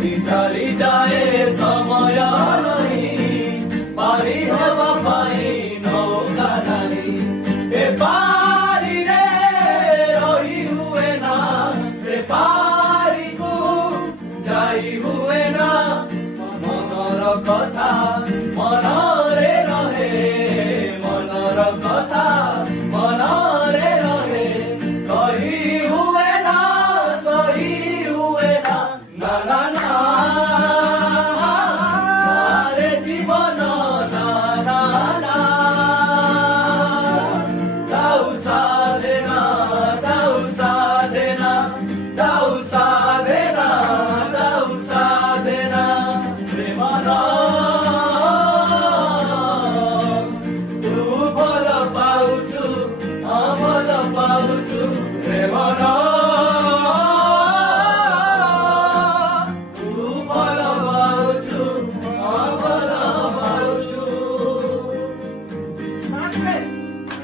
ଚାଲି ଚାଲି ଯାଏ ସମୟ ନାହିଁ ପାରି ହେବା ପାଇଁ ନୌକା ନାହିଁ ଏ ପାରିରେ ରହି ହୁଏ ନା ସେ ପାରିକୁ ଯାଇ ହୁଏ ନା ମନର କଥା ମନରେ ରହେ ମନର କଥା ମନରେ ରହେ କହି ହୁଏ ନା ସହି ହୁଏ ନା ନା ନା ନା ମାରେ ଜୀବନ ନା ନା ନା দাও সাধনা দাও সাধনা দাও সাধনা দাও সাধনা প্রেমনা তু ভাল পাউছু আমল পাউছু